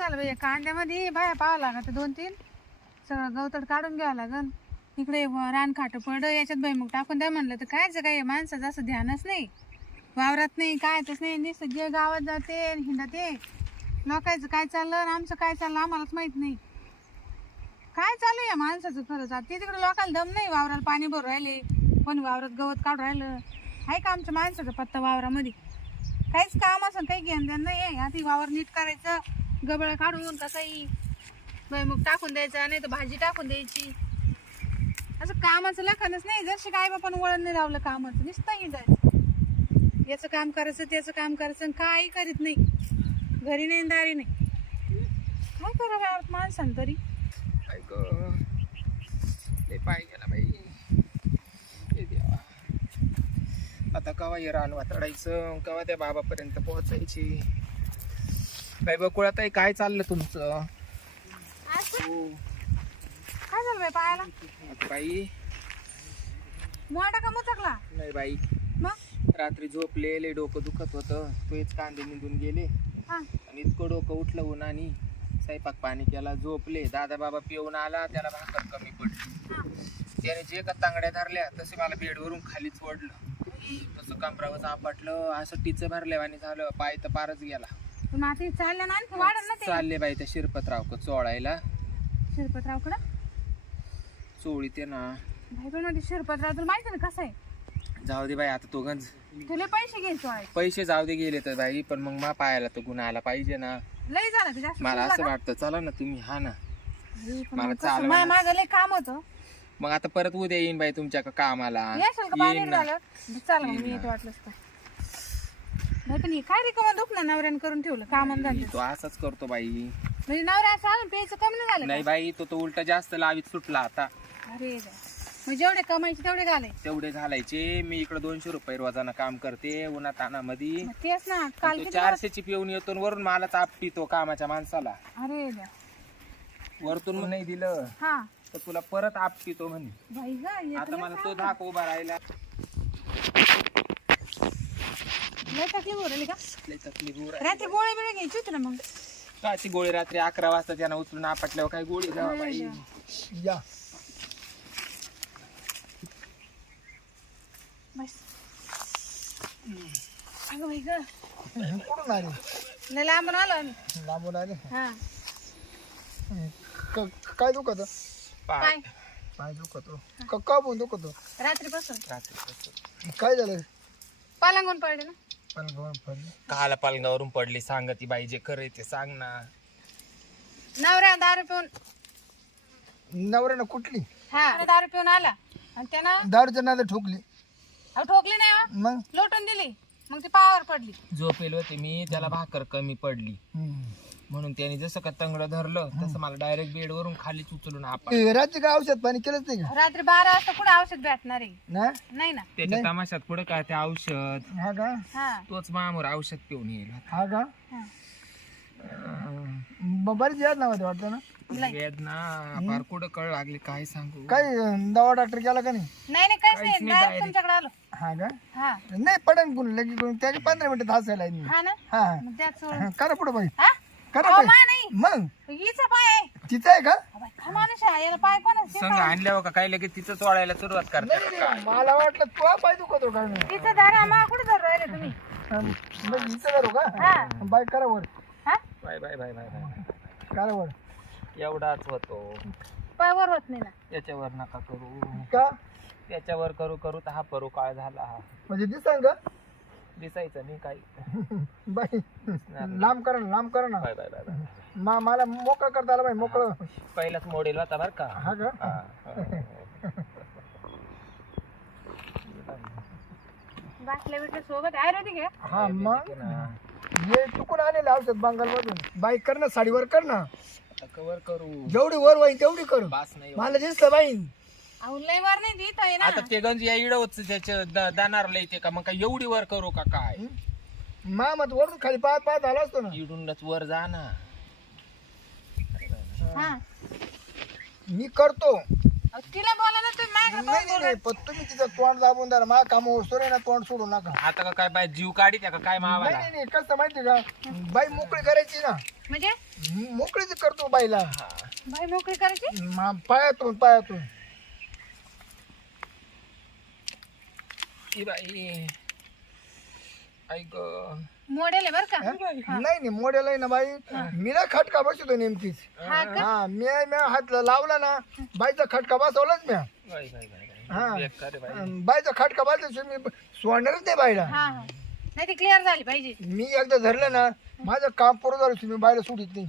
झालं बाई कांद्यामध्ये बाया पाहावं लागत दोन तीन. सगळं गवतड काढून घ्यावं लागन. इकडे रानखाट रान पड याच्यात बाई मग टाकून द्या म्हणलं तर कायच काय माणसाचं असं ध्यानच नाही. वावरात नाही कायच नाही नुसतं जे गावात जाते हिंडते. लोकांचं काय चाललं आमचं काय चाललं आम्हालाच माहीत नाही. काय चालू आहे माणसाचं खरंच आता ते तिकडे लोकांना दम नाही वावराला पाणी भरू राहिले. कोणी वावरात गवत काढून राहिलं? आहे का आमच्या माणसाचा पत्ता वावरामध्ये? काहीच काम असं काही घेणं देणं नाही आहे. आधी वावर नीट करायचं. गबळ काढून कसंही काही? मग टाकून द्यायचा नाही तर भाजी टाकून द्यायची. असं कामाचं लखनच नाही. जशी काय बापान वळण नाही लावलं कामाचं नुसतं जायचं याचं काम करायचं त्याचं काम करायचं आणि काही करीत नाही. घरी नाही दारी नाही. काय करावं यार माणसानं तरी. पाय गेला बाई. देवा. आता कवा ये रान वातडायचं? कवा त्या बाबापर्यंत पोहोचायची? बाई बकुळा ताई काय चाललं तुमचं? हो. काय झालं बाई पायाला आता बाई. मोठा का मुचकला नाही बाई. मग? रात्री झोपले लय डोकं दुखत होतं. तोच कांदे निघून गेले. हा. आणि इतकं डोकं उठलं उन्हानी. स्वयंपाक पाणी केला झोपले. दादा बाबा पिऊन आला त्याला भाकर कमी पडली. हा. त्याने जे का तांगड्या धरल्या तसे मला बेडवरून खालीच ओढलं तसं कमरावर सापटलं असं टिच भरल्यावानी झालं. पाय तर पारच गेला. पण आता हे चाललं ना आणखी वाढल ना ते. चालले बाई त्या शिरपतराव चोळायला. शिरपतरावकडं? चोळी ते ना. भाई पण मध्ये शिरपतराव तुला माहिती ना कसं आहे? जाऊ दे बाई आता तो गंज. तुला पैसे घ्यायचो आहे पैसे जाऊ दे गेले तर बाई पण मग मा पायाला तो गुन्हा आला पाहिजे ना. लय झालं ते जास्त मला असं? वाटतं चला ना तुम्ही हा ना. मला माझ्या मागं लय काम होतं. मग आता परत उद्या येईन बाई तुमच्या का कामाला. येशील का? येईन ना. झालं चाल मग मी येतो वाटलंच तर. नाही पण हे काय रिकामा दुखणं नवऱ्यानं करून ठेवलं कामं धंदे तो असाच करतो बाई. म्हणजे नवऱ्या अजून प्यायचं कमी नाही झालं नाही बाई तो तो उलटा जास्त लावीत सुटला आता. का? अरे देवा. मग जेवढे कमायचे तेवढे घाले. तेवढे घालायचे. मी इकडे दोनशे रुपये रोजानं काम करते उन्हा तानामध्ये. मग तेच ना काल तो किती चारशेची पिऊन येतो आणि वरून मला चाप पितो कामाच्या माणसाला. अरे देवा. वरतून नाही दिलं हा. तर तुला परत आप पितो म्हणे ग आता मला तो. धाक उभा राहिला. लय तकलीफ राहिली का? लय तकलीफ. रात्री गोळी बिळे घ्यायची होती ना मग. काची गोळी रात्री अकरा वाजता त्यानं उचलून आपटल्यावर काय गोळी जावा अरे बाई. या. बस. अगं भाई ग. कुठून आले? लय लांबून आलो आम्ही. लांबून आले? हा. क- काय दुखत? पाय. काय पाय दुखतो. क- का पण दुखतो? रात्रीपासून. रात्री काय झालं? पालंगून पडले ना. काला पालगावरून पडली. सांग ती बाई जे करे ते सांग ना. नवऱ्या दारू पिऊन नवऱ्यानं कुठली? हा. दारू पिऊन आला. आणि त्यानं दारूच्या नादा ठोकली. अहो, ठोकली नाही हो. मग? लोटून दिली. मग ती पायावर पडली. झोपेल होते मी त्याला भाकर कमी पडली. म्हणून त्याने जसं का तंगड धरलं तसं मला डायरेक्ट बेडवरून खालीच उचलून आपण. रात्री काय औषध पाणी केलंच नाही का? रात्री बारा वाजता कुठे औषध भेटणार आहे? ना? नाही ना. त्याच्या तमाशात पुढे काय ते औषध? हा का? हा. तोच मामूर औषध पिऊन येईल हा का? हा. ब- बरीच याद नव्हते वाटतं ना? लय. वेदना फार कुठं कळ लागली काय सांगू? काय अं, दवा डॉक्टर केला का नाही? नाही नाही काहीच नाही. नाही, डायरेक्ट. तुमच्याकडे आलो. हा का? हा. नाही पडन कोण लगे कोण त्याचे पंधरा मिनिटं हसायला येईल. हा ना? हा. मग त्याच सोडून. हा. करा पुढे बाई. हा? करा अहो, बाई. मा नाही. मग? हिचा पाय आहे. तिचं आहे का? अहो, बाई, हा माणूस आहे याला पाय संघ आणल्यावर का काय लगेच तिचं चोळायला सुरुवात करते नाही, नाही, मला वाटलं तो पाय दुखतो काय नाही तिचं दारा मा कुठे धरू राहिले तुम्ही. हा, मग हिचं करू का? हा. बाय करा वर. हा? Bye bye bye bye bye. करा वर. एवढाच होतो. पाय वर होत नाही ना. त्याच्यावर नका करू. का? त्याच्यावर करू करू तर हा परू काळ झाला हा. म्हणजे दिसांग का? दिसायचं नाही काही. बाई लांब करा ना लांब करा ना. Bye bye bye bye. मा मला मोकळं करता आलं बाई मोकळं. पहिलाच मॉडेल होता बर का. हा का? हा, हा. बाटल्या बिटल्या सोबत आयुर्वेदिक आहे हा मग? ये चुकून आलेलं औषध बाई कर ना साडीवर कर ना. आता कवर करू. जेवढी वर वाईन तेवढी कर. बास नाही मला दिसलं बाई. अहो लय वर नाही देत आहे ना. आता ते गंज या इडवच त्याच्या द- दाणार लय ते का मग काय एवढी वर करू का काय? मामत वरून खाली पाहत पाहत आला असतो ना. इडूनच वर जा ना. हा. मी करतो. अहो, तिला बोला ना तुम्ही मागं नाही नाही नाही पण तुम्ही तिचं तोंड दाबून द्या मा काम सोरे ना तोंड सोडू नका. आता का काय बाय जीव काढी त्या का काय नाही मावाला? नाही नाही कसं माहिती का? बाई मोकळी करायची ना. म्हणजे? म- मोकळीच करतो बाईला. बाई मोकळी करायची? मा- पायातून पायातून. ई बाई ऐक मोडेल आहे बरं का? नाही नाही मोडेल आहे ना बाई. मी ना खटका बसतो नेमकीच. हा का? हा मी मी हात लावला ना बाईचा खटका बसवलाच म्या बाई बाई बाई हा. बाई बेकार आहे बाई. अन बाईचा खटका बसल्याशिवाय मी सोडणारच नाही बाईला. हा हा. नाही ती क्लिअर झाली पाहिजे. मी एकदा धरलं ना माझं काम पूर्ण झालं मी बाईला सोडित नाही.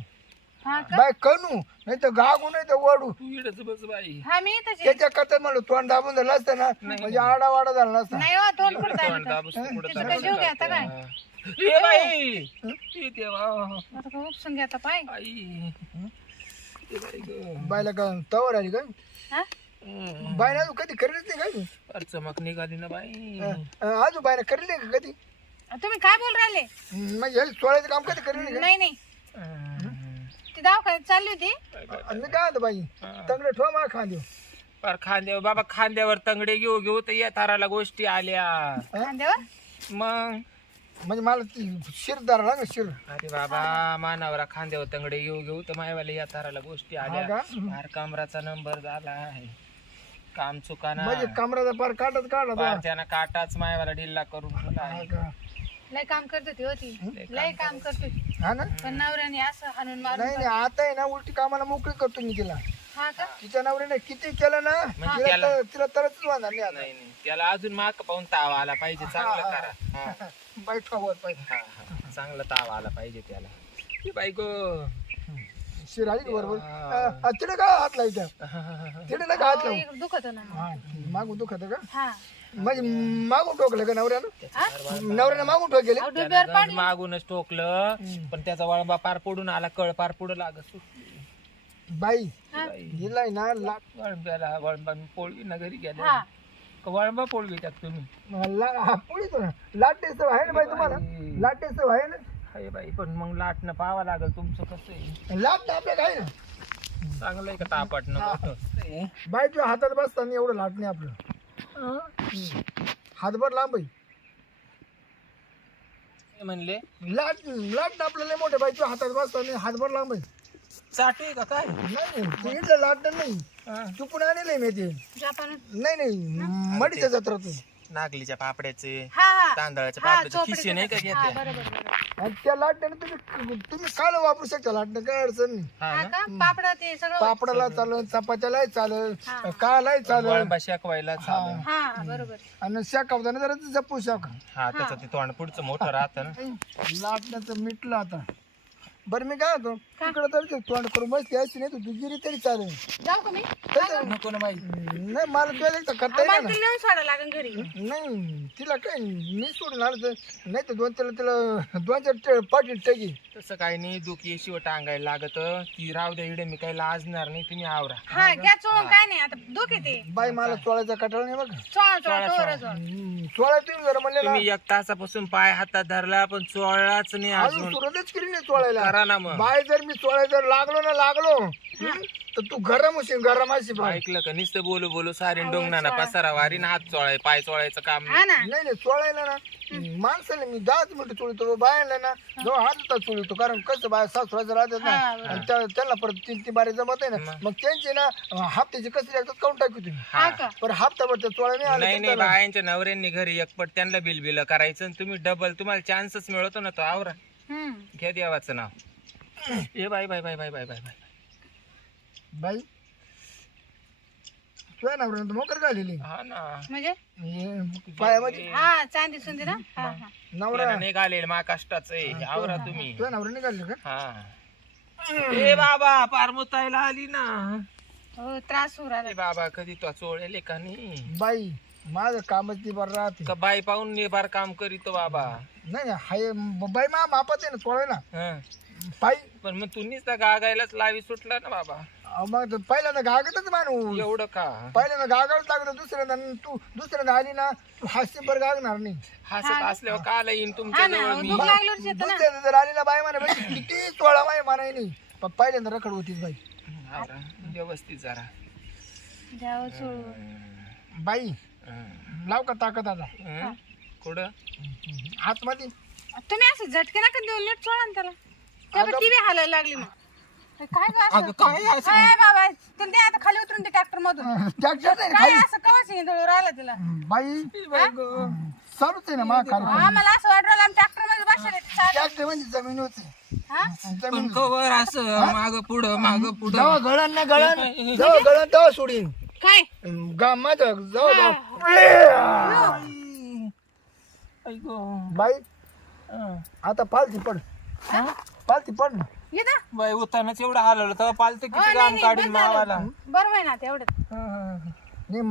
हा का? बाय कनू नाही तर गागू नाही तर वडू. तू इडच बस बाई. हा मी इथंच आहे. त्याच्या कथा म्हणलं तोंड दाबून धरलं असतं ना म्हणजे आडा वाडा झाला नसता. नाही हो तोंड कुठं तोंड झालं दाबूस तू पुढं तिचं काय जीव घ्या आता काय? ए बाई! ए देवा. आता काय उपसून घ्या आता पाय. आई. ए बाई गं. बायला का तवर आली का हा. बायला अजून कधी करेलच नाही का फार चमक निघाली ना बाई. अजून बायला करेल नाही का कधी? तुम्ही काय बोल राहिले? हं, म्हणजे हे सोळाचं काम कधी करेल नाही नाही. ती दवाखान्यात चालली होती. मी काय म्हणतो बाई तंगडे ठेवा मला खांदेव फार खांद्यावर बाबा खांद्यावर तंगडे घेऊ घेऊ तर या ताराला गोष्टी आल्या. खांद्यावर? मग? म्हणजे मला ती शिर धरा ना शिर. अरे बाबा मानावरा खांद्यावर तंगडे घेऊ घेऊ तर मायवाले या ताराला गोष्टी हा आल्या. का? फार कमराचा नंबर झाला काम चुकाना म्हणजे कमराचा पार काढत काढत त्यानं काटाच मायवाला ढिल्ला करून ठेवला हा आहे. का? लय काम करत होती होती लय काम करत होती. हा ना? पण नवऱ्याने असं हाणून मारून नाही नाही आता आहे ना उलटी कामाला मोकळी करतो मी तिला. हा का? तिच्या नवऱ्याने किती केलं ना म्हणजे तिला त्याला- तर- तिला तरच वाहणार नाही आता. नाही नाही. त्याला अजून माग पाहून ताव आला पाहिजे चांगलं करा. हा, बाई पाहिजे. हा, हा. चांगलं ताव आला पाहिजे त्याला. ही बायको शिर आली का बरोबर. हा, तिला काय हात लावायचा तिला नका हात लावू? इकडं दुखत ना. हा, मागून दुखत का? हा. म्हणजे मागून टोकलं का नवऱ्यानं? हा? नवऱ्यानं मागून टोकेले अहो, डोक्यावर त्यानं पाणी. मागूनच टोकलं पण त्याचा वळंबा पार पडून आला कळ पार पुढं लागत बाई हा. हिला ना ला वळंब्याला वळंबा मी पोळवी ना घरी गेल्या हा. का वळंबा पोळवी त्यात तुम्ही? ला हा, ना लाटे आहे ना बाई तुम्हाला? लाटे आहे ना. हाय बाई पण मग लाटणं पाहावं लागेल तुमचं कसं आहे. लाट आपल्या काय? ना चांगलं आहे का तापाटणं? मोठं बाई तुझ्या हातात बसताना एवढं लाट नाही आपलं. हातभर लांब आहे. म्हणले लाट लाट आपलं लय मोठे बाई तुझ्या हातात बसताना हातभर लांब आहे. चाटू आहे का काय? नाही ते इथलं लाट नाही. हा. चुकून आणलंय मी ते. जापान नाही नाही मडीच्या जत्रातून. नागलीच्या पापड्याचे हा हा. तांदळाच्या हा पापड्याचे चोपडीचं खिशे नाही का हा, घेते बरोबर बरोबर. आणि त्या लाटण्यानं तुम्ही तुम्ही काल वापरू शकता लाटणं काय अडचण नाही. हा हा ना? का? पापड ते सगळं पापडाला चालेल चपात्यालाही चालेल हा. कालाही चालेल. वळंबा शेकवायला चालेल. हा बरोबर. आणि शाकावताना जरा जपू शाक. हा त्याचं ते तोंड पुढचं मोठं राहतं ना. लाटण्याचं मिटलं आता बरं मी काय होतो तिकडं तर ते तोंड करून बसली अशी नाही तू गिरी तरी चालेल. जाऊ का मी? तसं- नको ना माहिती नाही मला तुला एकदा करता येईल तिला नेऊन सोडायला लागेल घरी. ना नाही तिला काय मी सोडून आलं तर नाही तर दोन तिला तिला दोन चार पाठी टगी. तसं काही नाही दुःख येशीवर टांगायला लागत. ती राहू द्या इकडे मी काही लाजणार नाही तुम्ही आवरा. हा घ्या चोळून काय नाही आता दुख येते बाई मला चोळायचा कटाळ नाही बघा चोळा चोळा तोवर चोळा. हम्म, चोळा तुम्ही जरा म्हणले ना तुम्ही एक तासापासून पाय हातात धरला पण चोळलाच नाही अजून अजून. सुरुवातच केली नाही चोळायला. करा ना मग. बाय जर मी चोळायला जर लागलो ना लागलो. तर तू गरम होशील गरम अशी बाई. ऐकलं का? नुसतं बोलू बोलू सारी डोंगना पसारा वारी ना हात चोळाय पाय चोळायचं काम हा ना. नाही नाही चोळायला ना. माणसाला मी दहाच मिनिटं चोळतो बायाला ना जवळ हात चोळतो कारण कसं बाय सासुराचं राहतात ना हा, आणि त्या- त्यांना परत तीन तीन बारी जमत आहे ना. मग? त्यांचे ना हप्त्याचे कसं लागतात काउंट टाकू तुम्ही. हा. का? पण हप्ताभर त्या चोळा नाही आला नाही नाही बायांच्या नवऱ्यांनी घरी एकपट त्यांना बिल बिल करायचं आणि तुम्ही डबल तुम्हाला चान्सच मिळतो ना तो आवरा. घ्या देवाचं नाव. ए bye bye bye bye bye bye bye बाई. तुझ्या नवऱ्यानं मोकर घालेली. हा ना. म्हणजे? पायामध्ये. हा. चांदी सुंदी ना? हा हा. नवरा. त्याला नाही घालेल मा कष्टाच आहे आवरा तुम्ही. तुझ्या का? हा. ए बाबा पार मुतायला आली ना. हो त्रास होऊ राहिला. ए बाबा कधी तो चोळेले का नाही? बाई. माझं कामच ती बरं राहते. का बाई पाहून निभार काम करीतो बाबा. नाही नाही हाय बाई मा मापात आहे ना चोळाय ना. हं. पायी. पण मग तुम्हीच तर गागायलाच लावी सुटला ना बाबा. अहो, मग तर पहिल्यांदा गागतच माणूस. एवढं का? पहिल्यांदा गागावच लागतं दुसऱ्यांदा तू दुसऱ्यांदा आली ना तू हास्य बरं गागणार नाही. हसत असल्यावर काल येईन हा तुमच्या ना जवळ अहो, मी? दुख लागल्यावर येतं ना. दुसऱ्यांदा जर आली ना बाई म्हणा बाई किती चोळा बाई म्हणाय नाही पण पहिल्यांदा रखड होतीच बाई. व्यवस्थित जरा. सोडून. बाई लाव का ताकद आता? हं? कुठं? आतमध्ये. तुम्ही असं झटके नका देऊ नीट सोडा ना त्याला. टीव्ही हालायला लागली मग. हे काय गं असं? अगं काय असं? काय बाबा तुला दे आता खाली उतरून ते ट्रॅक्टर मधून. ट्रॅक्टर नाही काय असं कवच हिंदळ राहिला तिला? बाई बाई गं. चालूच आहे ना मा खाली. आम्हाला असं वाटलं आम्ही ट्रॅक्टरमध्ये बसले ट्रॅक्टर म्हणजे जमीन होती. हा? पण कवर असं माग पुढं माग पुढं. जेव्हा गळण ना गळण जेव्हा गळण तेव्हा सोडीन. काय? गा माझं जवळ गं. बाई हं. आता पालती पड. पालती पड ना. येतं बाई उतानाच एवढं हलवलं तेव्हा पालतं हो, किती नाही, रान नाही, काढीन झालं. मावाला. बरोबर आहे ना तेवढं नाही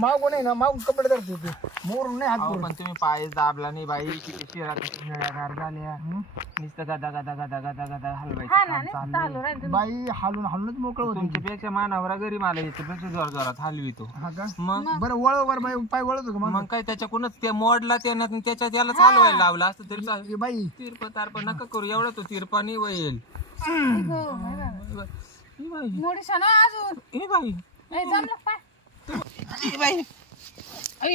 मागून आहे ना मागून कपडे धरते ते. मोरून नाही हात अहो, करून पण तुम्ही पायच दाबला नाही बाई. किती शिरा निळ्यागार झाल्या नुसतं गदा गदा गदा गदा गदा हलवायचं हा ना काम नाही चाललंय. चालू राहील. तुम्ही. बाई हालून हालूनच मोकळ होती. तुमच्यापेक्षा मानावरा घरी मला याच्यापेक्षा जोर जोरात हलवितो हा का? मग? बरं वळ वर बाई पाय वळत होतं मग? मग काय त्याच्याकडूनच ते मोडला त्यानं त्याच्यात याला चालवायला लावलं असतं तरी चालेल. ए बाई. तिरप तारप नका करू एवढा तो वळेल हो, बाबा. ए बाई. मोडीशा ना अजून. ए बाई. ए, जमलं पाय.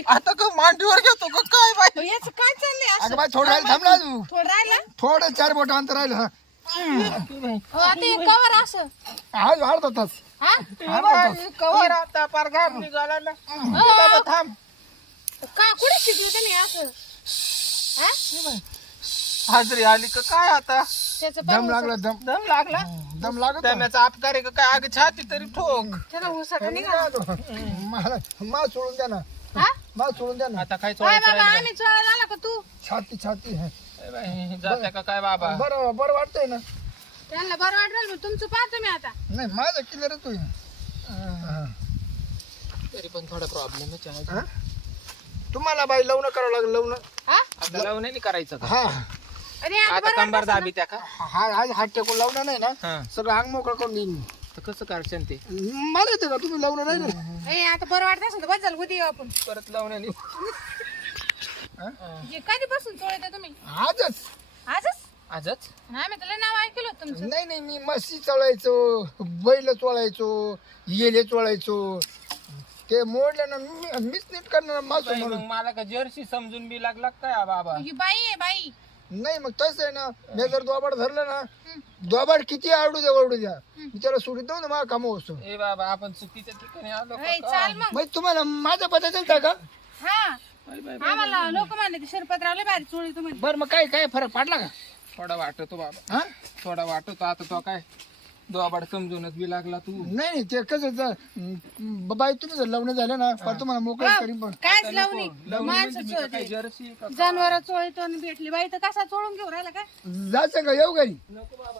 आता का मांडीवर घेतो का? काय बाई? याच काय चाललंय असं? अगं बाई थोडं राहिलं थांबला तू थोडं राहिलं? थोडं चार बोट अंतर राहिलं हा. हो आता हे कवर असं. आज अर्धा तास. हा? बाई, कवर आता पार घाम निघाला ना. बाबा थांब. का कुठे शिकलो तुम्ही असं? हा? हाजरी आली का काय आता? त्याचं दम लागला दम. दम लागला. दम लागत दम्याचा अपकार आहे का? काय अगं छाती तरी ठोक. त्याला उसट मी म्हणतो, मला मा सोडून द्या ना. हा? मा सोडून द्या ना. आता काय काय बाबा? आम्ही चोळायला आला का तू? छाती छाती हा. जाते का काय बाबा? बरं बरं वाटतंय ना. त्यांना बरं वाटेल मग तुमचं पाहा तुम्ही आता. नाही माझं क्लिअर तू हा. तरी पण थोडा प्रॉब्लेम हा? तुम्हाला बाई लवणं करावं लागेल लवणं हा? नाही करायचं का? हा. अरे आता आता बरं कंबर दाबी त्या का? हा आज हात टेकून नाही ना? हा. सगळं अंग मोकळं करून देईन. मी. तर कसं करशान ते? मला येते का? तुम्ही नाही ना? ए आता बरं वाटत असेल तर बस झालं उद्या येऊ आपण. परत लावण्याने. हे? कधीपासून चोळायचं तुम्ही? आजच. आजच? आजच? नाही मी तुला नाव ऐकलं होतं तुमचं. नाही नाही मी मस्ती चोळायचो बैल चोळायचो येले चोळायचो. ते मोडलं ना मी- मीच नीट करणार मासू म्हणून. मला का जर्सी समजून बी लागला काय बाबा? ही बाई आहे बाई. नाही मग तसं आहे ना. मी जर दोबाड धरलं ना दोबाड किती आवडू द्या आवडू द्या. मी त्याला सोडित ना मला काम असतो ए बाबा आपण चुकीच्या ठिकाणी आलो का? ए, काय? चाल मग. मग तुम्हाला माझा पत्ता दिलता का? हा. आम्हाला लोक म्हणले ते शिरपतरावले भारी चोळी तुम्ही बरं मग काय काय फरक पडला का? थोडा वाटतो बाबा. हा? थोडा वाटतो आता तो काय? दोबाड समजूनच बी लागला तू. नाही नाही ते कसं ज- बाई तुम्ही जर लग्न झालं ना पण तुम्हाला मोकळं करीन पण. कायच लावणी म्हणजे जर्सी का जनावर चोळीतो आणि भेटली. बाई तर कसा चोळून घेऊ राहिला काय? जायचं का येऊ घरी? नको बाबा.